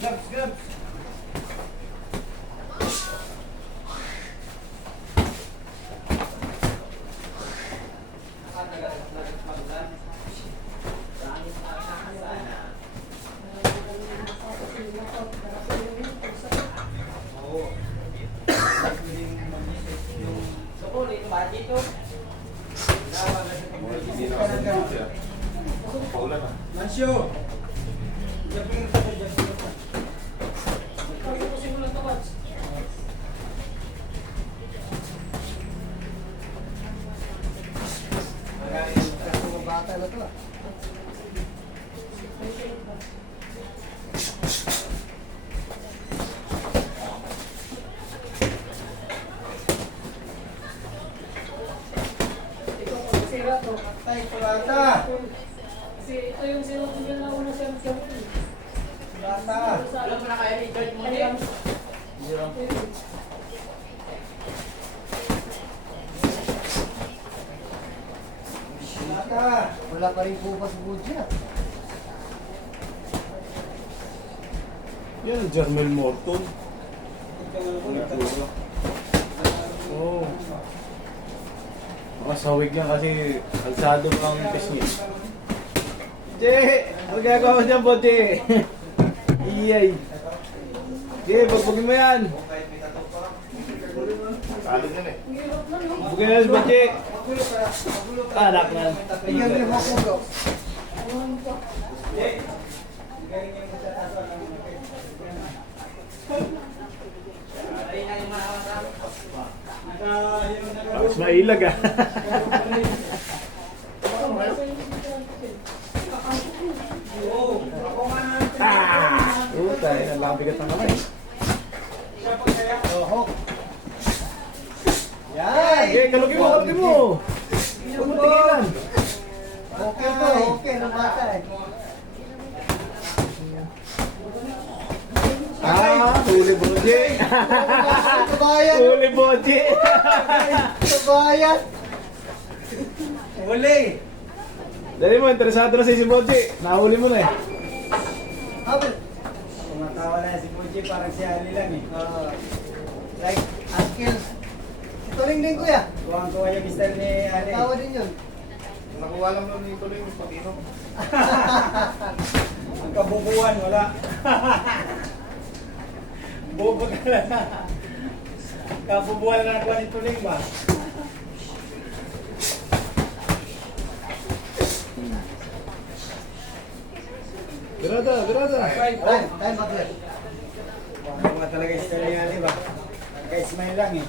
Gloves, gloves. Mansyo! Bata na to. Sira to. Tay, kulata! Kasi ito yung sira ko din na una siya magsabi. Kulata! Alam mo na kaya ni George mo din? Kulata! Wala pa rin bukas budget. Yan, German Morton. Oo. Makasawig yan kasi alsado lang ang test niya. Che! Magagawa mo dyan po, Che! Iyay! Che, pagbugin mo yan! Talo yan eh. Bugin na yan, Che! Anak na. Tingnan mo yung makulo. Tapos mailag ah. Tayo, nalabigat na kamay. Ohok! Yan! Okay, kalugin mo, kalugin mo! Huwag mo tigilan. Okay to, okay ng bata eh. Huli Boje! Kabayan! Huli Boje! Kabayan! Uli! Dali mo, interesado na si Boje. Nahuli mo na eh. Habol! Tumatawa na si Puji, parang si Ali lang eh. Like, Askil. Ito rin din kuya. Kuwang-kuwa yung style ni Ali. Tawa din yun. Nakuha lang nun ni Tuloy yung pag-inom. Ang kabubuan, wala. Bobo ka lang. Kabubuan na nakuha ni Tuling ba? Birada, birada. Time, time, Bakler. Kuwang-kuwa talaga yung style ni Ali ba? Nagka-smile lang eh.